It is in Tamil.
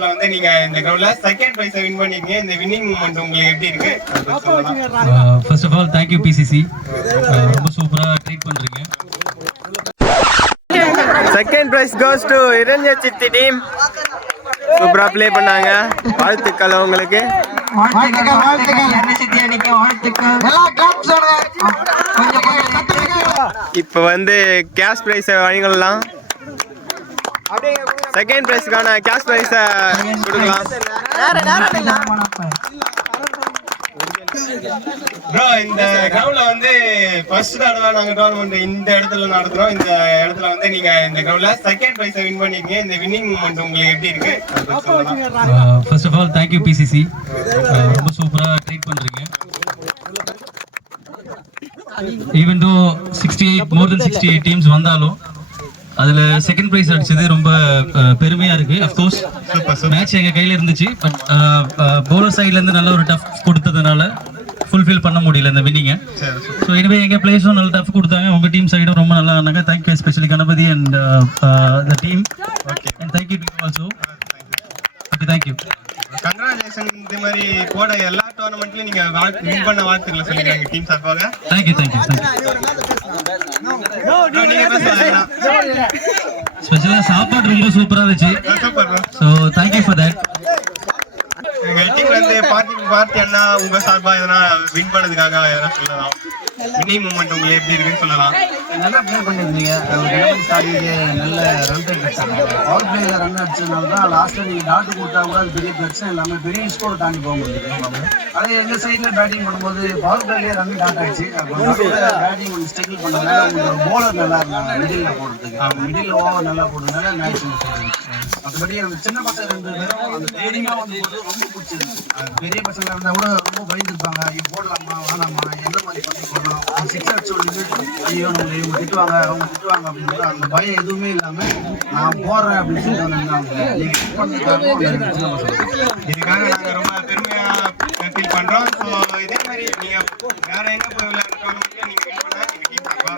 இடத்துல வந்து நீங்க இந்த கிரவுண்ட்ல செகண்ட் பிரைஸ் வின் பண்ணிருக்கீங்க. இந்த வின்னிங் மூமெண்ட் உங்களுக்கு எப்படி இருக்கு? First of all thank you பிசிசி, ரொம்ப சூப்பரா ட்ரீட் பண்றீங்க. Second prize goes to Hiranya Siddhi team. சூப்பரா ப்ளே பண்ணாங்க. வாழ்த்துக்கள் உங்களுக்கு. இப்ப வந்து கேஷ் பிரைஸ் வழங்கலாம். செகண்ட் பிரைஸ்க்கான கேஷ் பிரைஸ் கொடுக்கலாம். ப்ரோ, இந்த கிரவுண்ட்ல வந்து ஃபர்ஸ்ட் தடவை நாங்க டோர்னமெண்ட் இந்த இடத்துல நடத்துறோம். இந்த இடத்துல வந்து நீங்க இந்த கிரவுண்ட்ல செகண்ட் பிரைஸ் வின் பண்ணிருக்கீங்க. இந்த வின்னிங் மூமெண்ட் உங்களுக்கு எப்படி இருக்கு? First of all thank you பிசிசி, ரொம்ப சூப்பரா ட்ரீட் பண்றீங்க. ஈவன் தோ 68 மோர் தென் 68 டீம்ஸ் வந்தாலும் அதுல செகண்ட் பிரைஸ் அடிச்சது ரொம்ப பெருமையா இருக்கு. அஃப்கோர்ஸ் மேட்ச் எங்க கையில இருந்துச்சு, பட் பவுலர் சைட்ல இருந்து நல்ல ஒரு டஃப் கொடுத்ததுனால ஃபுல்ஃபில் பண்ண முடியல இந்த வின்னிங்க. ஸோ எனிவே எங்க பிளேயர்ஸும் நல்ல டஃப் கொடுத்தாங்க. உங்க டீம் சைடும் ரொம்ப நல்லா ஆனாங்க. Thank you especially Ganapathi and the team. And thank you to also. Okay, thank you. Congratulation. இந்த மாதிரி போட எல்லா டோர்னமெண்ட்லயும் நீங்க வின் பண்ண வாழ்த்துக்களை சொல்லிருக்காங்க டீம் சார்பாக. தேங்க்யூ. ஸ்பெஷலா சாப்பாடு ரொம்ப சூப்பரா இருந்துச்சு. So thank you for that. எங்க டீம் வந்து பார்ட்டி அண்ணா உங்க சார்பா எதனா வின் பண்ணதுக்காக எதனா சொல்லலாம்? வின்னிங் மூமெண்ட் உங்களுக்கு எப்படி இருக்குன்னு சொல்லலாம். நல்லா ப்ளே பண்ணியிருந்தீங்க. நல்ல ரன் ரேட் அடிச்சாங்க. பவர் பிளேயில் ரன் அடிச்சதுனால தான் லாஸ்ட்டில் நீங்கள் டாட்டு கொடுத்தா கூட அது பெரிய பிரச்சனை இல்லாமல் பெரிய ஸ்கோர் தாண்டி போக முடியுது. அதே எங்கள் சைடில் பேட்டிங் பண்ணும்போது பவர் பிளேலேயே ரன் டாட் ஆகிடுச்சு. பேட்டிங் கொஞ்சம் ஸ்ட்ரகிள் பண்ணதுனால உங்களுக்கு போலர் நல்லா இருந்தாங்க மிடில் போடுறதுக்கு. மிடில் ஓவர் நல்லா போடுறதுனால மேட்ச் மற்றபடி அந்த சின்ன பசங்க 2 பேரும் அந்த ட்ரேடிங்காக வந்து போது ரொம்ப பிடிச்சிருக்கு. பெரிய பசங்க இருந்தால் கூட ரொம்ப பயந்துருப்பாங்க. இது போடலாமா வேணாமா எந்த மாதிரி பண்ணி போடலாம், சிக்ஸ் அடிச்சு ஐயோ நம்மளை இவங்க திட்டுவாங்க அவங்க திட்டுவாங்க அப்படின்னு அந்த பயம் எதுவுமே இல்லாமல் நான் போடுறேன் அப்படின்னு சொல்லி இதுக்காக நாங்கள் ரொம்ப பெருமையா ஃபீல் பண்றோம். ஸோ இதே மாதிரி நீங்க வேற எங்க போய் விளையாடுற டோர்னமெண்ட்ல நீங்க வின் பண்ணா எங்க டீம் சார்பா